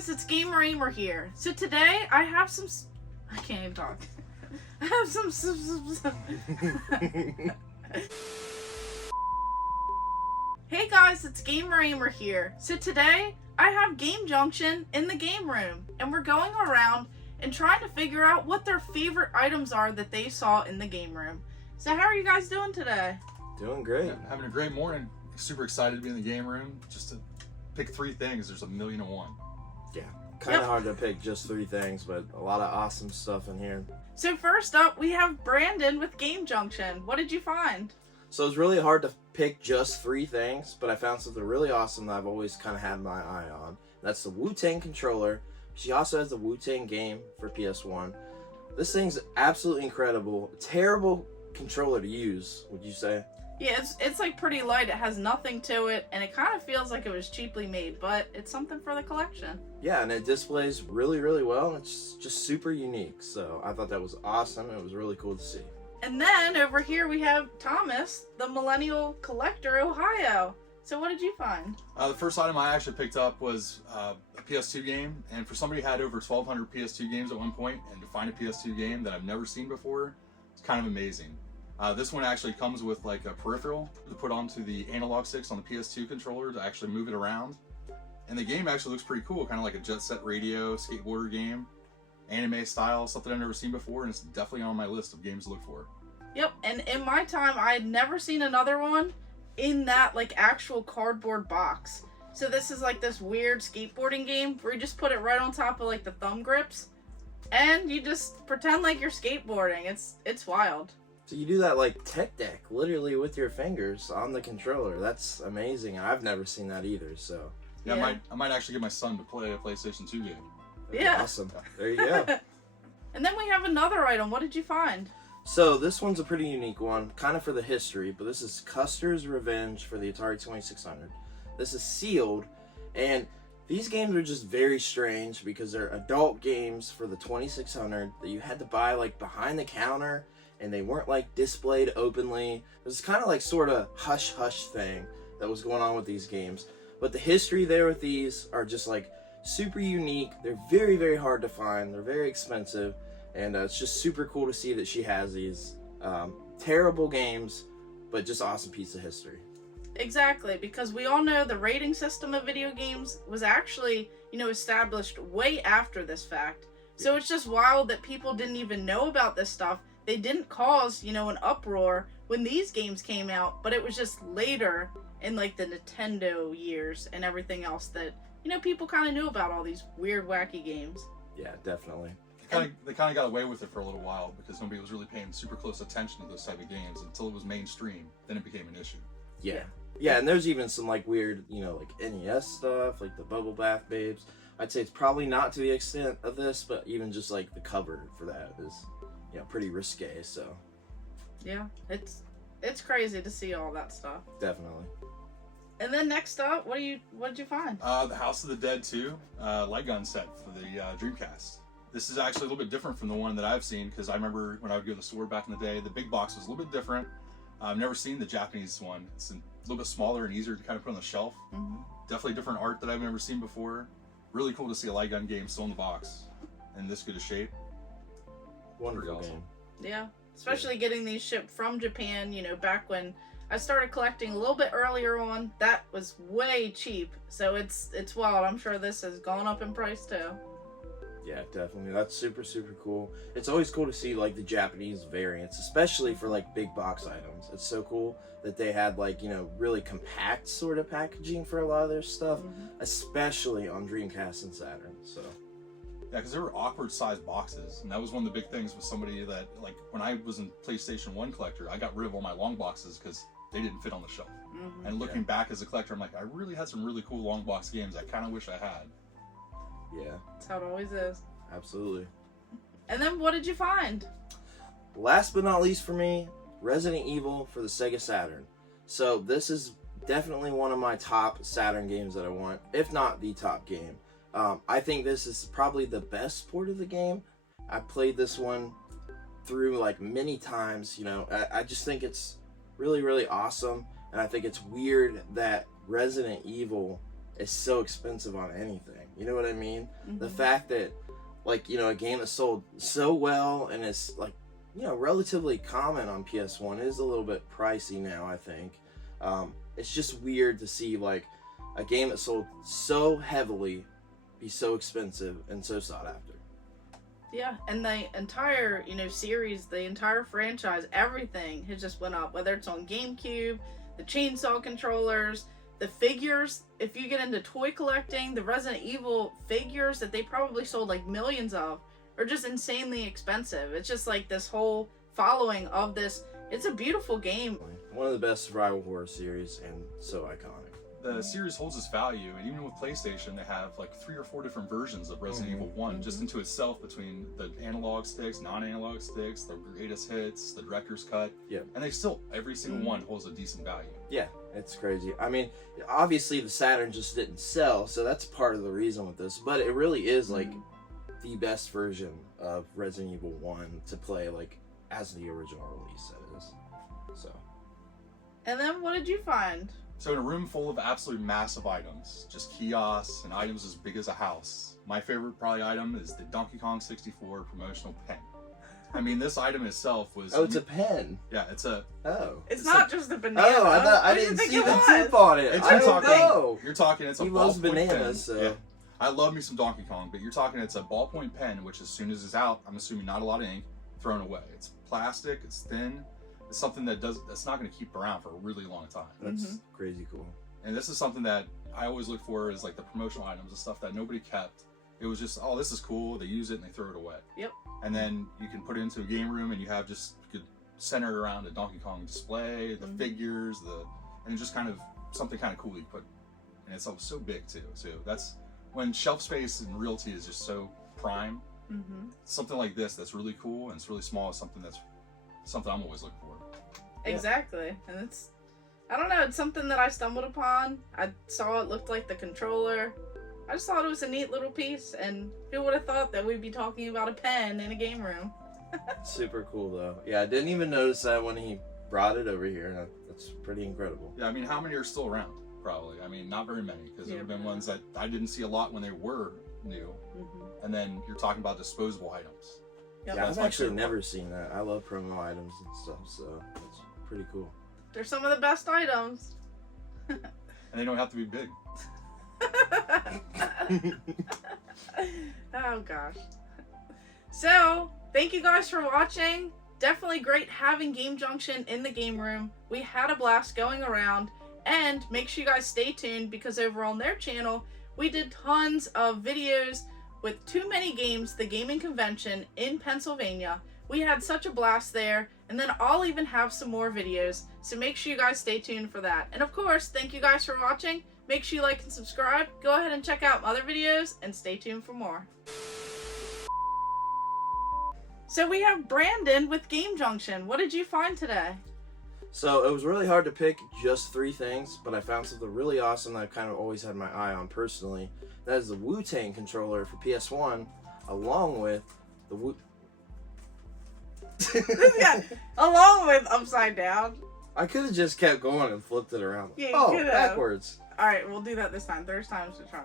guys, it's Gamer Ahmer here. So today I have some... I can't even talk. I have some... Hey guys, it's Gamer Ahmer here. So today I have Game Junction in the game room, and we're going around and trying to figure out what their favorite items are that they saw in the game room. So how are you guys doing today? Doing great. Yeah, having a great morning. Super excited to be in the game room. Just to pick three things. There's 1,000,001. Yeah, kind of hard to pick just three things, but a lot of awesome stuff in here. So first up, we have Brandon with Game Junction. What did you find? So it's really hard to pick just three things, but I found something really awesome that I've always kind of had my eye on. That's the Wu-Tang controller. She also has the Wu-Tang game for PS1. This thing's absolutely incredible. Terrible controller to use, would you say? Yeah, it's like pretty light. It has nothing to it, and it kind of feels like it was cheaply made, but it's something for the collection. Yeah, and it displays really, really well. It's just super unique. So I thought that was awesome. It was really cool to see. And then over here we have Thomas, the Millennial Collector, Ohio. So what did you find? The first item I actually picked up was a PS2 game, and for somebody who had over 1,200 PS2 games at one point, and to find a PS2 game that I've never seen before, it's kind of amazing. This one actually comes with like a peripheral to put onto the analog sticks on the PS2 controller to actually move it around. And the game actually looks pretty cool, kind of like a Jet Set Radio skateboarder game, anime style, something I've never seen before, and it's definitely on my list of games to look for. Yep, and in my time, I had never seen another one in that like actual cardboard box. So this is like this weird skateboarding game where you just put it right on top of like the thumb grips, and you just pretend like you're skateboarding. It's wild. So you do that like tech deck, literally with your fingers on the controller. That's amazing. I've never seen that either. So Yeah. I might actually get my son to play a PlayStation 2 game. that'd be Yeah. awesome. There you go. And then we have another item. What did you find? So this one's a pretty unique one, kind of for the history, but this is Custer's Revenge for the Atari 2600. This is sealed, and these games are just very strange because they're adult games for the 2600 that you had to buy like behind the counter, and they weren't like displayed openly. It was kind of like sort of hush-hush thing that was going on with these games. But the history there with these are just like super unique. They're very, very hard to find. They're very expensive. And it's just super cool to see that she has these terrible games, but just awesome piece of history. Exactly, because we all know the rating system of video games was actually, established way after this fact. So it's just wild that people didn't even know about this stuff. They didn't cause, an uproar when these games came out, but it was just later in like the Nintendo years and everything else that, people kind of knew about all these weird, wacky games. Yeah, definitely. They kind of got away with it for a little while because nobody was really paying super close attention to those type of games until it was mainstream. Then it became an issue. Yeah, and there's even some like weird, like NES stuff, like the Bubble Bath Babes. I'd say it's probably not to the extent of this, but even just like the cover for that is, pretty risque. So Yeah, it's crazy to see all that stuff. definitely. And then next up, what did you find? The House of the Dead 2 light gun set for the Dreamcast. This is actually a little bit different from the one that I've seen because I remember when I would go to the store back in the day, the big box was a little bit different. I've never seen the Japanese one. It's a little bit smaller and easier to kind of put on the shelf. Mm-hmm. Definitely different art that I've never seen before. Really cool to see a light gun game still in the box in this good a shape. Wonderful Pretty awesome. game. Yeah, especially getting these shipped from Japan, back when I started collecting a little bit earlier on, that was way cheap. So it's wild. I'm sure this has gone up in price too. Yeah, definitely. That's super, super cool. It's always cool to see like the Japanese variants, especially for like big box items. It's so cool that they had like, really compact sort of packaging for a lot of their stuff, especially on Dreamcast and Saturn. So Yeah, because there were awkward sized boxes, and that was one of the big things with somebody that, like, when I was in PlayStation 1 collector, I got rid of all my long boxes because they didn't fit on the shelf. Mm-hmm. And looking back as a collector, I'm like, I really had some really cool long box games I kind of wish I had. yeah, That's how it always is. absolutely. And then what did you find? Last but not least for me, Resident Evil for the Sega Saturn. So this is definitely one of my top Saturn games that I want, if not the top game. I think this is probably the best port of the game. I played this one through like many times, I just think it's really, really awesome. And I think it's weird that Resident Evil is so expensive on anything. You know what I mean? Mm-hmm. The fact that, like, you know, a game that sold so well and is, like, you know, relatively common on PS1 is a little bit pricey now, I think. It's just weird to see, like, a game that sold so heavily be so expensive and so sought after. Yeah, and the entire, you know, series, the entire franchise, everything has just went up. Whether it's on GameCube, the chainsaw controllers, the figures. If you get into toy collecting, the Resident Evil figures that they probably sold like millions of are just insanely expensive. It's just like this whole following of this. It's a beautiful game. One of the best survival horror series and so iconic. The series holds its value, and even with PlayStation, they have like 3 or 4 different versions of Resident Evil 1 just into itself, between the analog sticks, non-analog sticks, the greatest hits, the director's cut. Yeah. And they still, every single one holds a decent value. Yeah, it's crazy. I mean, obviously the Saturn just didn't sell, so that's part of the reason with this, but it really is like the best version of Resident Evil 1 to play, like, as the original release, that is. So. And then what did you find? So in a room full of absolutely massive items, just kiosks and items as big as a house, my favorite probably item is the Donkey Kong 64 promotional pen. I mean, this item itself was... Oh, it's a pen. Yeah, it's a... Oh. It's not just a banana. Oh, I thought I What did you didn't think see it the was? tip on it. It's I don't know. You're talking, it's a He loves ballpoint bananas, pen. so... Yeah. I love me some Donkey Kong, but you're talking, it's a ballpoint pen, which as soon as it's out, I'm assuming not a lot of ink, thrown away. It's plastic, it's thin, it's something that's not going to keep around for a really long time. That's crazy cool. And this is something that I always look for, is like the promotional items, the stuff that nobody kept. It was just, oh, this is cool, they use it and they throw it away. Yep. And then you can put it into a game room and you have just, you could center it around a Donkey Kong display, the figures, and just kind of something kind of cool you put. And it's so big too. So that's when shelf space and realty is just so prime. Something like this that's really cool and it's really small is something I'm always looking for. Exactly. And it's, I don't know, it's something that I stumbled upon. I saw it looked like the controller. I just thought it was a neat little piece, and who would have thought that we'd be talking about a pen in a game room? Super cool, though. Yeah, I didn't even notice that when he brought it over here. That's pretty incredible. Yeah, I mean, how many are still around? Probably. I mean, not very many, because there have been ones that I didn't see a lot when they were new. And then you're talking about disposable items. Yep. Yeah, I've actually never seen that. I love promo items and stuff, so it's pretty cool. They're some of the best items. And they don't have to be big. Oh gosh. So, thank you guys for watching. Definitely great having Game Junction in the game room. We had a blast going around, and make sure you guys stay tuned, because over on their channel we did tons of videos with Too Many Games, the gaming convention in Pennsylvania. We had such a blast there, and then I'll even have some more videos, so make sure you guys stay tuned for that. And of course, thank you guys for watching. Make sure you like and subscribe. Go ahead and check out my other videos, and stay tuned for more. So we have Brandon with Game Junction. What did you find today? So it was really hard to pick just 3 things, but I found something really awesome that I've kind of always had my eye on personally. That is the Wu-Tang controller for PS1, along with the This guy, along with Upside Down. I could have just kept going and flipped it around. Yeah, you oh, could've. backwards. Alright, we'll do that this time. There's times to try.